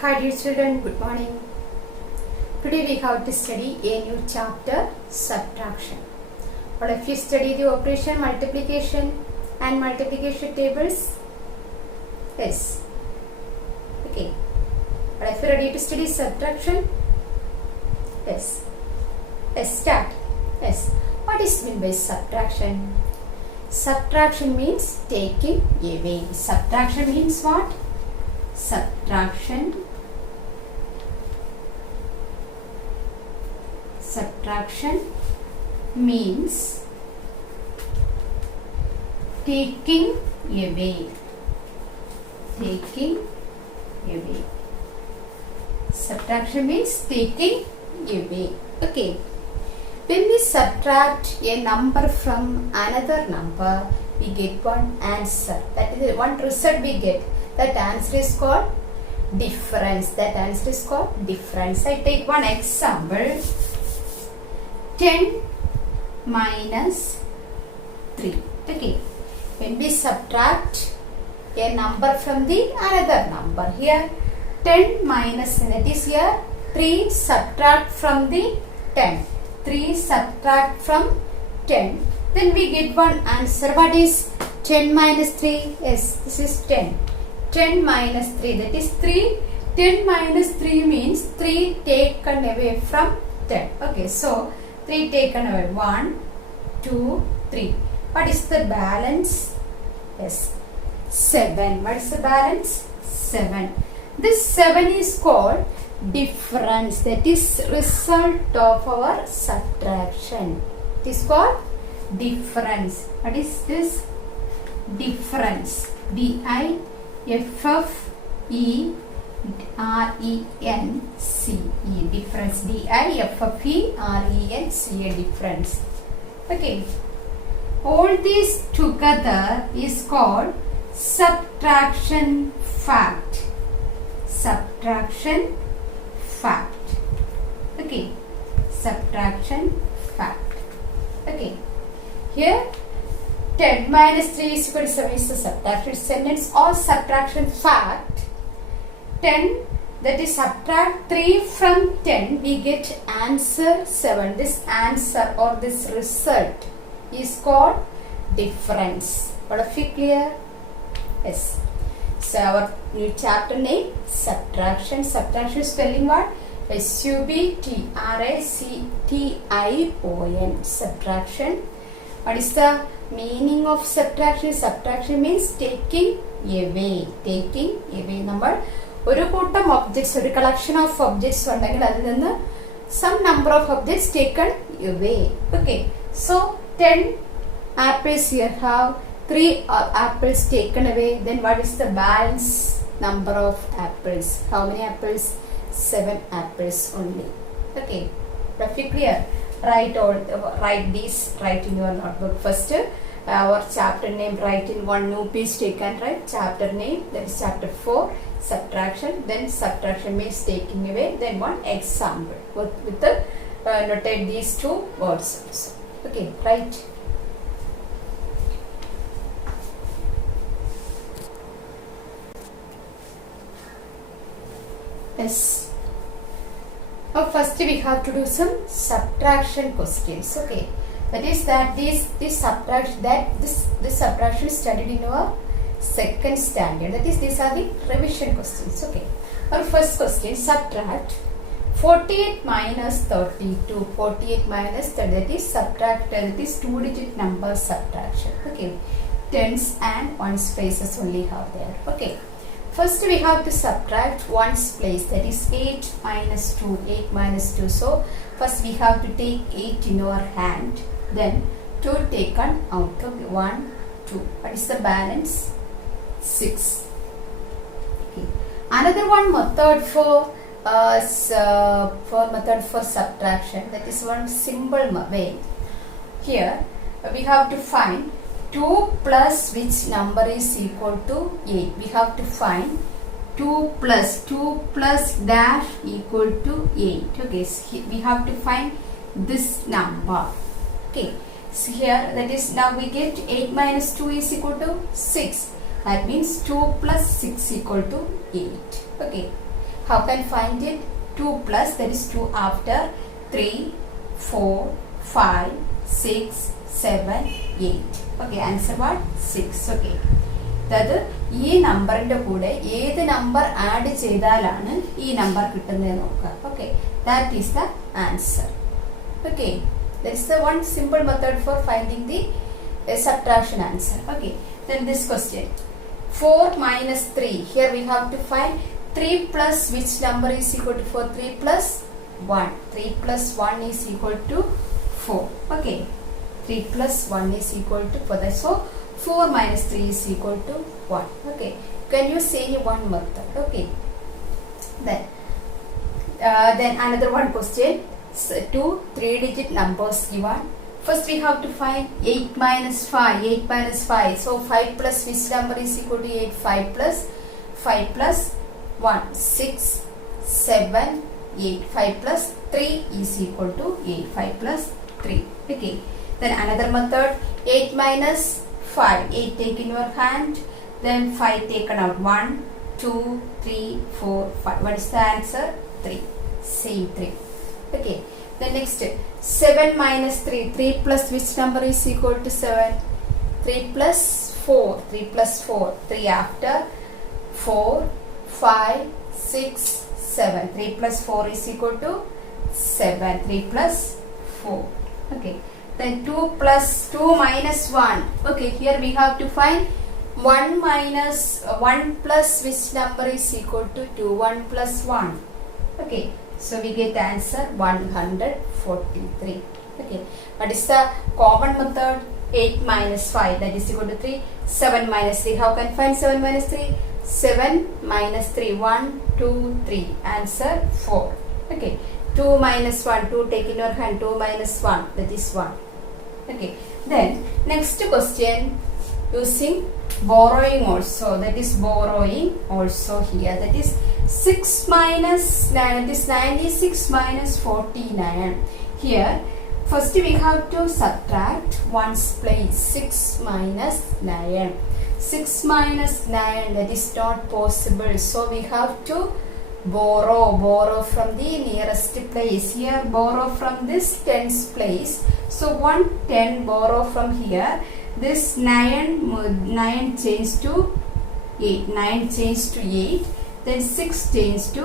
Hi dear children, good morning. Today we have to study a new chapter, subtraction. All of you study the operation multiplication and multiplication tables? Yes. Okay. All of you ready to study subtraction? Yes. Let's start. Yes. What is meant by subtraction? Subtraction means taking away. Subtraction means what? Subtraction means taking away. Taking away. Subtraction means taking away. Okay. When we subtract a number from another number, we get one answer. That is the one result we get. That answer is called difference. That answer is called difference. I take one example. 10 minus 3. Okay. When we subtract a number from the another number, here 10 minus, that is here 3 subtract from the 10. 3 subtract from 10. Then we get one answer. What is 10 minus 3? Yes, this is 10. 10 minus 3, that is 3. 10 minus 3 means 3 taken away from 10. Okay, so 3 taken away. 1, 2, 3. What is the balance? Yes, 7. What is the balance? 7. This 7 is called difference. That is result of our subtraction. It is called difference. What is this? Difference. D-I-F-F-E-R-E-N-C-E. Difference. D-I-F-F-E-R-E-N-C-E. Difference. Okay. All these together is called subtraction fact. Subtraction fact. Okay. Subtraction fact. Okay. Here 10 minus 3 is equal to 7 is the subtraction sentence or subtraction fact. 10, that is subtract 3 from 10, we get answer 7. This answer or this result is called difference. All of you clear? Yes. So our new chapter name, subtraction. Subtraction spelling what? S-U-B-T-R-A-C-T-I-O-N. Subtraction. What is the meaning of subtraction? Subtraction means taking away. Taking away. നമ്മൾ ഒരു കൂട്ടം objects, ഒരു collection of objects ഉണ്ടെങ്കിൽ അതിൽ നിന്ന് some number of objects taken away. Okay. So 10 apples here have 3 apples taken away. Then what is the balance number of apples? How many apples? 7 apples only. Okay. Perfectly clear. Write these. Write in your notebook first. Our chapter name, write in one new page. Take and write chapter name. That is chapter 4, subtraction. Then subtraction means taking away. Then one example with the notate these two words also. Okay. Write. Yes. Now first we have to do some subtraction questions. Okay. That is that this subtraction studied in our second standard. That is these are the revision questions. Okay. Our first question, subtract 48 minus 32. 48 minus 30, that is subtract, that is 2-digit number subtraction. Okay. Tens and ones places only have there. Okay. First we have to subtract ones place, that is 8 minus 2. 8 minus 2. So first we have to take 8 in our hand. Then 2 taken out. Okay. 1, 2. What is the balance? 6. Okay. Another one method for subtraction, that is one simple way. Here we have to find 2 plus which number is equal to 8. We have to find 2 plus dash equal to 8. Okay, so we have to find this number. Okay, so here that is now we get 8 minus 2 is equal to 6. That means 2 plus 6 equal to 8. Okay. How can find it? 2 plus, that is 2 after 3, 4, 5, 6, 7, 8. Okay, answer what? 6. Okay. അതായത് ഈ നമ്പറിന്റെ കൂടെ ഏത് number add ചെയ്താലാണ് ഈ number കിട്ടുന്നത് നോക്കുക. Okay, that is the answer. Okay, that is the one simple method for finding the subtraction answer. Okay, then this question, 4 minus 3. Here we have to find 3 plus which number is equal to 4? 3 plus 1. 3 plus 1 is equal to 4. Okay, 3 plus 1 is equal to 4. So 4 minus 3 is equal to 1. Okay, can you say one method? Okay, then another one question. 2 3-digit numbers given. First we have to find 8 minus 5. 8 minus 5. So 5 plus which number is equal to 8? 5 plus 1. 6, 7, 8. 5 plus 3 is equal to 8. 5 plus 3. Okay. Then another method. 8 minus 5. 8 take in your hand. Then 5 taken out. 1, 2, 3, 4, 5. What is the answer? 3. Same 3. Okay. Then next, 7 minus 3. 3 plus which number is equal to 7? 3 plus 4. 3 plus 4. 3 after 4, 5, 6, 7. 3 plus 4 is equal to 7. 3 plus 4. Okay. Then 2 plus 2 minus 1. Okay, here we have to find 1 minus 1 plus which number is equal to 2? 1 plus 1. Okay. So we get answer 143. Okay. What is the common method? 8 minus 5, that is equal to 3. 7 minus 3. How can I find 7 minus 3? 7 minus 3. 1, 2, 3. Answer 4. Okay. 2 minus 1. 2 take in your hand. 2 minus 1. That is 1. Okay. Then next question, using borrowing also. That is borrowing also here. That is 6 minus 9. It is 96 minus 49. Here, first we have to subtract ones place. 6 minus 9. 6 minus 9, that is not possible. So we have to borrow from the nearest place. Here, borrow from this tens place. So 1 10, borrow from here. This 9 changed to 8. 9 changed to 8. Then 6 changed to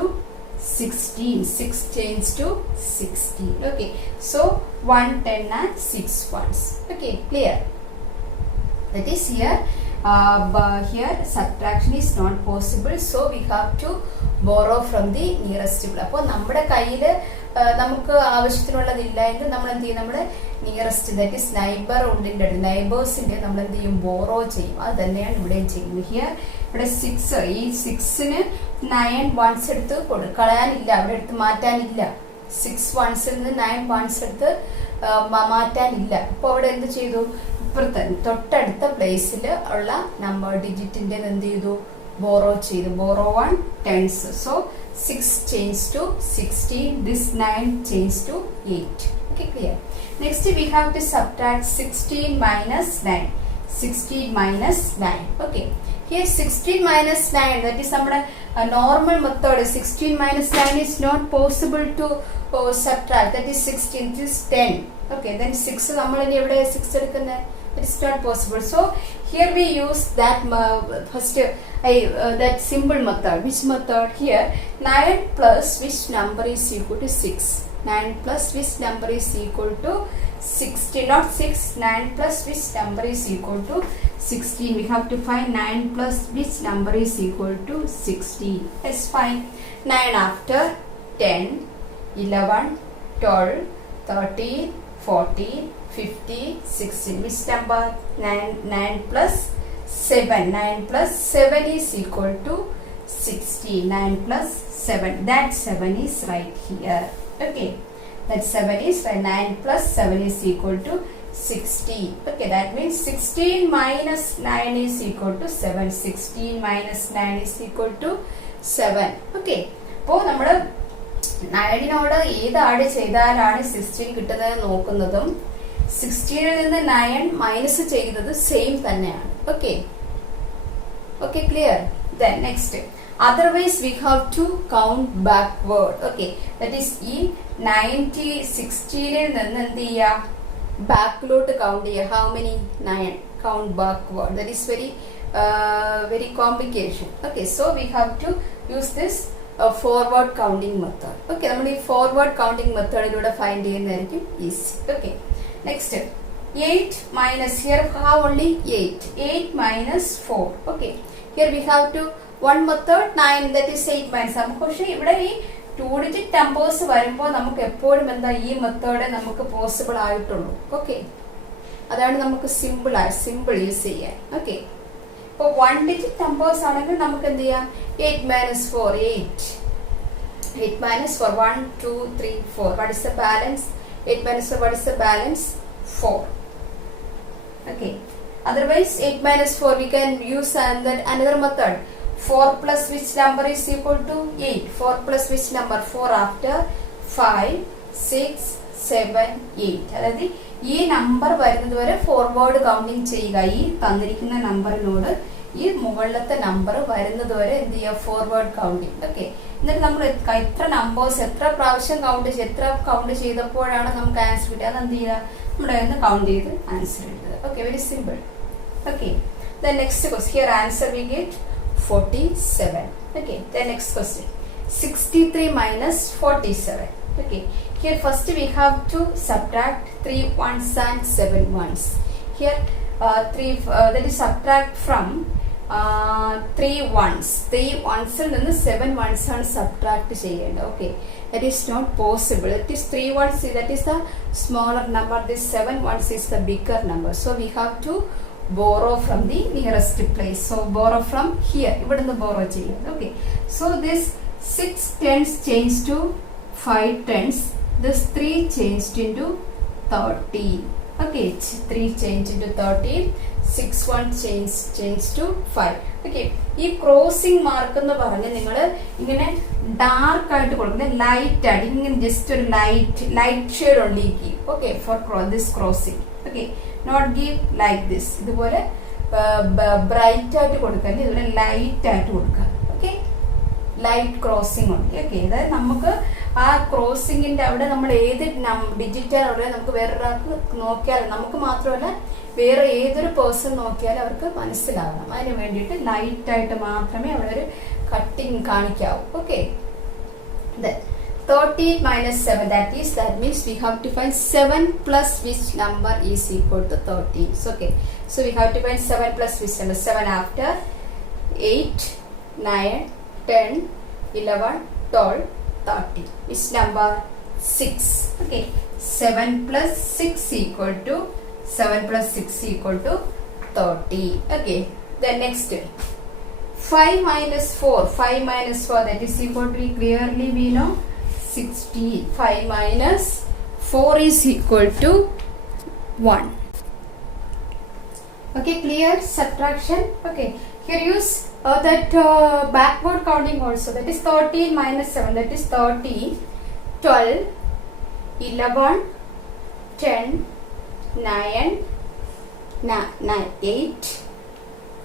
16. 6 changed to 16. Okay. So 1 10 and 6 ones. Okay, clear? That is here. Here subtraction is not possible. So we have to borrow from the nearest place. അപ്പോൾ നമ്മുടെ കയ്യിൽ നമുക്ക് ആവശ്യത്തിനുള്ളതില്ല എങ്കിൽ നമ്മൾ എന്ത് ചെയ്യും? നമ്മുടെ nearest, that is neighbour ഉണ്ടിൻ്റെ നൈബേഴ്സിൻ്റെ നമ്മൾ എന്ത് ചെയ്യും? ബോറോ ചെയ്യും. അത് തന്നെയാണ് ഇവിടെയും ചെയ്യുന്നത്. ഹിയർ ഇവിടെ 6, ഈ 6-ന് 9 വൺസ് എടുത്ത് കളയാനില്ല, അവിടെ എടുത്ത് മാറ്റാനില്ല. 6 വൺസിൽ നിന്ന് 9 വൺസ് എടുത്ത് മാറ്റാനില്ല. അപ്പോൾ അവിടെ എന്ത് ചെയ്തു? ഇപ്പുറത്തെ തൊട്ടടുത്ത പ്ലേസിൽ ഉള്ള നമ്പർ ഡിജിറ്റിൻ്റെ എന്ത് ചെയ്തു? borrow ചെയ്തു. borrow 1 tens. So 6 changed to 16. This 9 changed to 8. Okay, clear? Next we have to subtract 16 minus 9. 16 minus 9. Okay. Here 16 minus 9, that is നമ്മുടെ normal method. 16 minus 9 is not possible to subtract. That is 16. This is 10. Okay, then 6 നമ്മൾ ഇനി എവിടെ 6 എടുക്കുന്നത്? It is not possible. So here we use that first that simple method. Which method? Here 9 plus which number is equal to 6? 9 plus which number is equal to 16? Not 6. 9 plus which number is equal to 16? We have to find 9 plus which number is equal to 16. Let's find 9 after 10, 11, 12, 13, 14, 15, 16. Which number? 9 plus 7. 9 plus 7 is equal to 16. 9 plus 7. That 7 is right here. Okay. That 7 is right. 9 plus 7 is equal to 16. Okay. That means 16 minus 9 is equal to 7. 16 minus 9 is equal to 7. Okay. അപ്പോൾ നമ്മൾ 9നോട് ഏത് add ചെയ്താലാണ് 16 കിട്ടുന്നത് നോക്കുന്നതും 16ൽ നിന്ന് 9 minus ചെയ്യുന്നത് same തന്നെയാണ്. Okay, okay, clear? Then next, Otherwise we have to count backward. Okay, that is ഈ 90 16ൽ നിന്ന് എന്ത് ചെയ്യുക, ബാക്കിലോട്ട് കൗണ്ട് ചെയ്യുക. How many? 9. Count backward. That is very complication. Okay, so we have to use this forward counting method. Okay, നമ്മൾ ഈ forward counting methodലൂടെ find ചെയ്യുന്നതായിരിക്കും easy. Okay, next 8 minus, here how only 8. 8 minus 4. Okay, here we have to one method 9, that is 8 minus. നമുക്ക് പക്ഷേ ഇവിടെ ഈ 2 digit numbers വരുമ്പോൾ നമുക്ക് എപ്പോഴും എന്താ ഈ മെത്തേഡ് നമുക്ക് പോസിബിൾ ആയിട്ടുള്ളൂ. ഓക്കെ, അതാണ് നമുക്ക് സിമ്പിൾ യൂസ് ചെയ്യാൻ. ഓക്കെ, ഇപ്പോൾ 1 digit numbers ആണെങ്കിൽ നമുക്ക് എന്ത് ചെയ്യാം, 8 minus 4 8. 8 minus 4 1 2 3 4. What is the balance? 8 minus 4, what is the balance? 4. Okay, otherwise 8 minus 4 we can use another method. 4 plus which number is equal to 8? 4 plus which number? 4 after 5 6 7 8. അതായത് ഈ number വരുന്നത് വരെ forward counting ചെയ്യുക. ഈ തന്നിരിക്കുന്ന നമ്പറിനോട് ഈ മുകളിലത്തെ number വരുന്നത് വരെ എന്ത് ചെയ്യുക, ഫോർവേഡ് കൗണ്ടിങ്. ഓക്കെ, എന്നിട്ട് നമ്മൾ എത്ര നമ്പേഴ്സ് എത്ര പ്രാവശ്യം എത്ര കൗണ്ട് ചെയ്തപ്പോഴാണ് നമുക്ക് ആൻസർ കിട്ടുക, അത് എന്ത് ചെയ്യുക, നമ്മുടെ ഒന്ന് കൗണ്ട് ചെയ്ത് ആൻസർ കിട്ടുക. Okay, very simple. Okay, the next question, here answer we get 47. Okay, the next question, 63 minus 47. Okay, here first we have to subtract 3 ones and 7 ones. Here that is subtract from 3 ones. 3 ones il ninnu 7 ones ആണ് subtract ചെയ്യേണ്ടത്. Okay, that is not possible. It is 3 ones, that is the smaller number, this 7 ones is the bigger number, so we have to borrow from the nearest place. So borrow from here, ഇവിടുന്ന് borrow ചെയ്യും. Okay, so this 6 tens changed to 5 tens, this 3 changed into 30. Okay, 3 changed into 30, 6 1 changed to 5. Okay, ഈ crossing mark എന്ന് പറഞ്ഞ് നിങ്ങൾ ഇങ്ങനെ dark ആയിട്ട് കൊടുക്കുന്നത്, light ആയിട്ട് ഇങ്ങനെ ജസ്റ്റ് ഒരു ലൈറ്റ് ഷെയ്ഡ് ഉള്ളിലേക്ക്. Okay, for this crossing. Okay, not give like this, ഇതുപോലെ ബ്രൈറ്റ് ആയിട്ട് കൊടുക്കാൻ, ഇതുപോലെ ലൈറ്റ് ആയിട്ട് കൊടുക്കുക. ഓക്കെ, ലൈറ്റ് ക്രോസിംഗ് ഉണ്ട്. ഓക്കെ, അതായത് നമുക്ക് ആ ക്രോസിംഗിന്റെ അവിടെ നമ്മൾ ഏത് ഡിജിറ്റാണ് അവിടെ നമുക്ക് വേറൊരാൾക്ക് നോക്കിയാൽ, നമുക്ക് മാത്രമല്ല വേറെ ഏതൊരു പേഴ്സൺ നോക്കിയാലും അവർക്ക് മനസ്സിലാകണം. അതിന് വേണ്ടിയിട്ട് ലൈറ്റ് ആയിട്ട് മാത്രമേ അവിടെ ഒരു കട്ടിങ് കാണിക്കാവൂ. Okay, 13 minus 7, that means we have to find 7 plus which number is equal to 13. So, okay, so we have to find 7 plus which number? 7 after 8 9 10 11 12 13. Which number? 6. Okay, 7 plus 6 equal to 30. Okay, the next 5 minus 4, that is equal to, clearly we know 16. 5 minus 4 is equal to 1. Okay, clear? Subtraction. Okay, here use that backward counting also, that is 13 minus 7, that is 13 12 11 10 9 8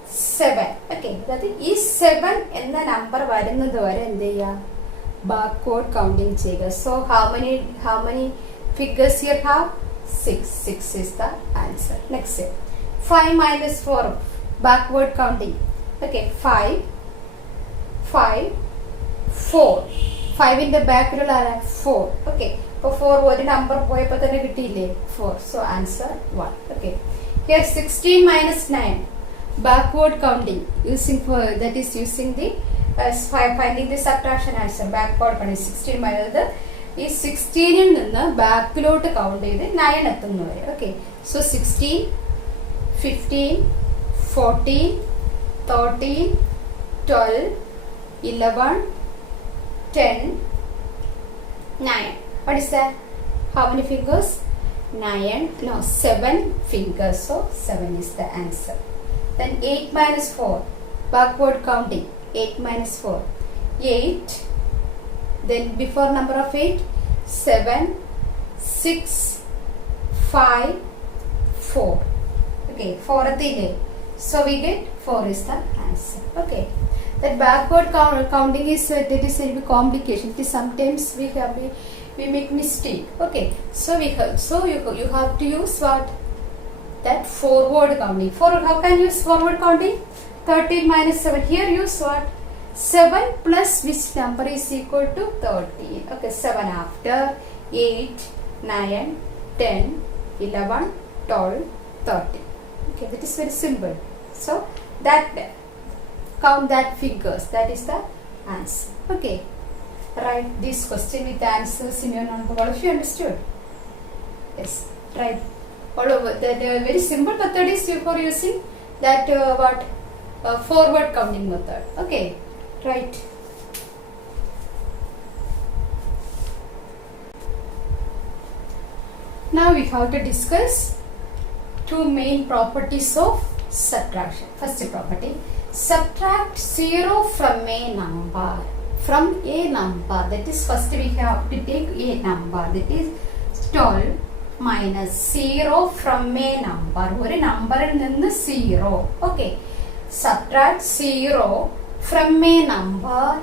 7. Okay, that is ഈ 7 എന്ന number വരുന്നത് വരെ എന്ത് ചെയ്യുക, backward counting ചെയ്യുക. So how many figures here have? 6 is the answer. Next, 5 minus 4, backward counting. Okay, 5 4, 5 in the back 4. Okay, അപ്പോൾ 4 ഒരു number പോയപ്പോൾ തന്നെ കിട്ടിയില്ലേ, 4. So answer 1. Okay, here 16 minus 9, backward counting using that is using the finding the subtraction answer. Backward counting 16 minus ഈ 16ൽ നിന്ന് ബാക്കിലോട്ട് count ചെയ്ത് 9 എത്തുന്നു വരെ. Okay, so 16 15 14 13 12 11 10 9. What is that? How many fingers? 7 fingers. So 7 is the answer. Then 8 minus 4, backward counting. 8 minus 4, 8. Then before number of 8, 7 6 5 4. Okay, 4 at the end. So we get 4 is the answer. Okay, That backward counting is that is a complication. It is sometimes we make mistake. Okay, so you have to use what? That forward counting. How can you use forward counting? 13 minus 7. Here use what? 7 plus which number is equal to 13. Okay, 7 after 8, 9, 10, 11, 12, 13. Okay, that is very simple. So that count that figures. That is the answer. Okay, write this question with answers in your notebook. All of you understood? Yes, right. All over. The very simple method is for using that forward counting method. Okay, right. Now we have to discuss two main properties of subtraction. First property, subtract 0 from a number. From a number, that is first we have to take a number, that is 12 minus 0 from a number. One number is 0. Okay, subtract 0 from a number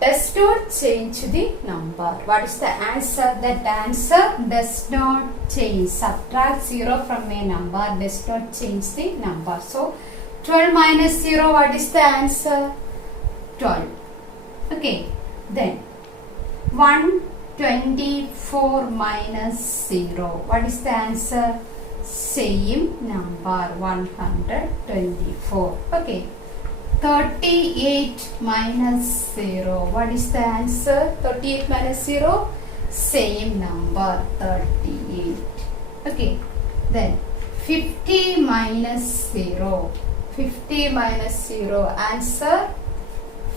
does not change the number. What is the answer? That answer does not change. Subtract 0 from a number does not change the number. So 12 minus 0, what is the answer? 12. Okay, then 124 minus 0. What is the answer? Same number, 124. Okay. 38 minus 0. What is the answer? 38 minus 0. Same number, 38. Okay. Then 50 minus 0. 50 minus 0. Answer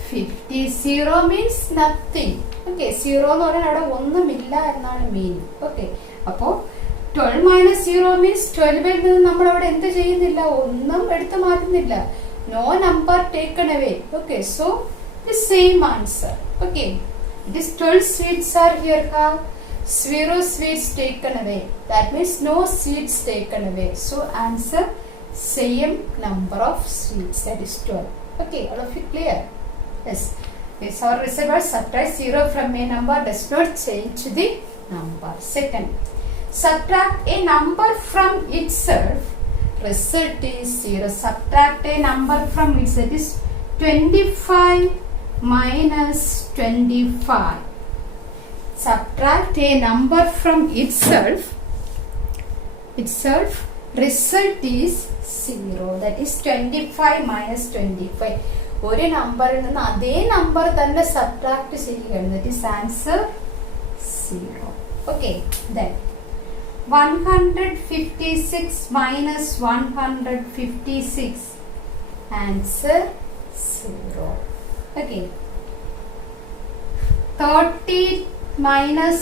50. 0 means nothing. Okay. 0 എന്ന് പറഞ്ഞാൽ അവിടെ ഒന്നുമില്ല എന്നാണ് meaning. Okay, അപ്പോൾ 12 minus 0 means 12 ൽ നിന്ന് നമ്മൾ അവിടെ എന്ത് ചെയ്യുന്നില്ല, ഒന്നും എടുത്തു മാറ്റുന്നില്ല. No number taken away. Okay, so the same answer. Okay, these 12 sweets are here. Have 0 sweets taken away. That means no sweets taken away. So answer same number of sweets. That is 12. Okay, all of you clear? Yes. Yes, our result. Subtract 0 from a number does not change the number. Second, subtract a number from itself. Result is 0. Subtract a number from itself. Is 25 minus 25. Subtract a number from itself. Result is 0. That is 25 minus 25. ഒരു നമ്പറിൽ നിന്ന് അതേ number തന്നെ subtract ചെയ്യുകയാണ്. That is answer 0. Okay, then 156 minus 156. Answer 0. Okay. 30 minus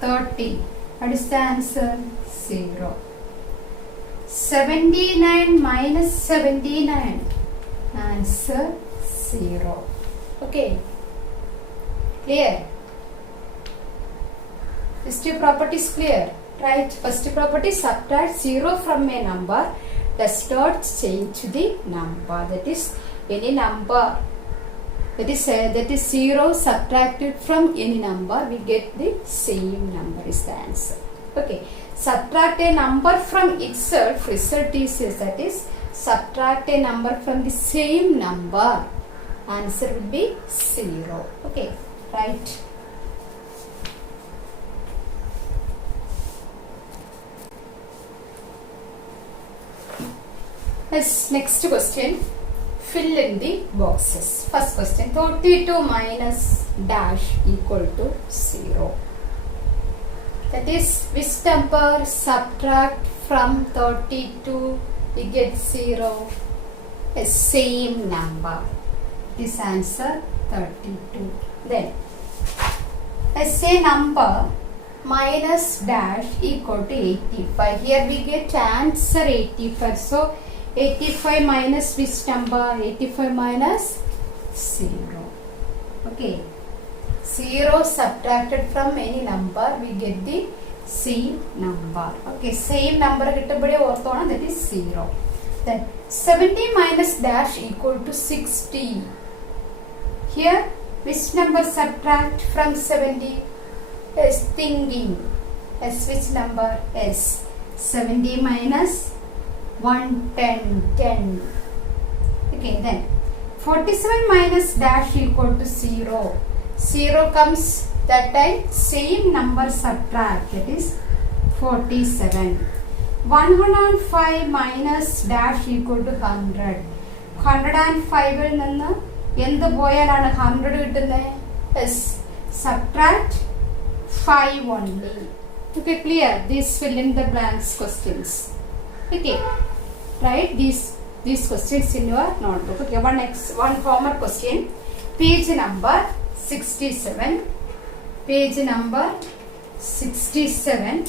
30. What is the answer? 0. 79 minus 79. Answer 0. Okay. Clear? These two properties clear? Right. First property, subtract 0 from a number does not change the number. That is any number. That is 0 subtracted from any number, we get the same number is the answer. Okay. Subtract a number from itself. Result is that is subtract a number from the same number. Answer will be 0. Okay. Right. Yes, next question. Fill in the boxes. First question, 32 minus dash equal to 0. That is, which number subtract from 32 we get 0? A same number. This answer 32. Then, let's say number minus dash equal to 85. Here we get answer 85. So 85 minus which number? 85 minus 0. Okay. 0 subtracted from any number, we get the same number. Okay, same number that is 0. Then 70 minus dash equal to 60. Here, which number subtract from 70? Is thinking. Yes, which number is 70 minus 110, 10. Okay, then 47 minus dash equal to 0. 0 comes that time, same number subtract, that is 47. 105 minus dash equal to 100. 105 ൽ നിന്ന് എന്ത് പോയാലാണ് 100 കിട്ടുന്നത്? Yes, subtract 5 only. Okay, clear? This fill in the blanks questions. Okay, write these questions in your notebook. Okay, one homework question. Page number 67. Page number 67.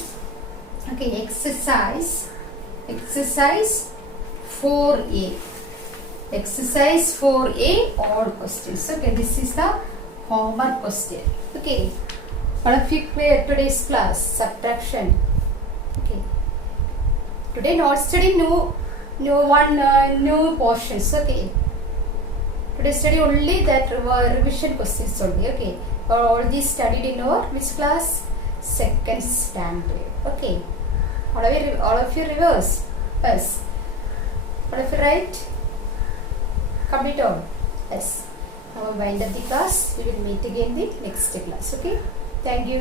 Okay, exercise 4A. Exercise 4A, all questions. Okay, this is the homework question. Okay, all of you clear today's class, subtraction. Okay, today not studying new portions. Okay, today study only that revision questions only. Okay, all these studied in our which class? Second standard. Okay, all of you reverse. Yes, all of you write. Complete all. Yes. Now wind up the class. We will meet again in the next class. Okay. Thank you.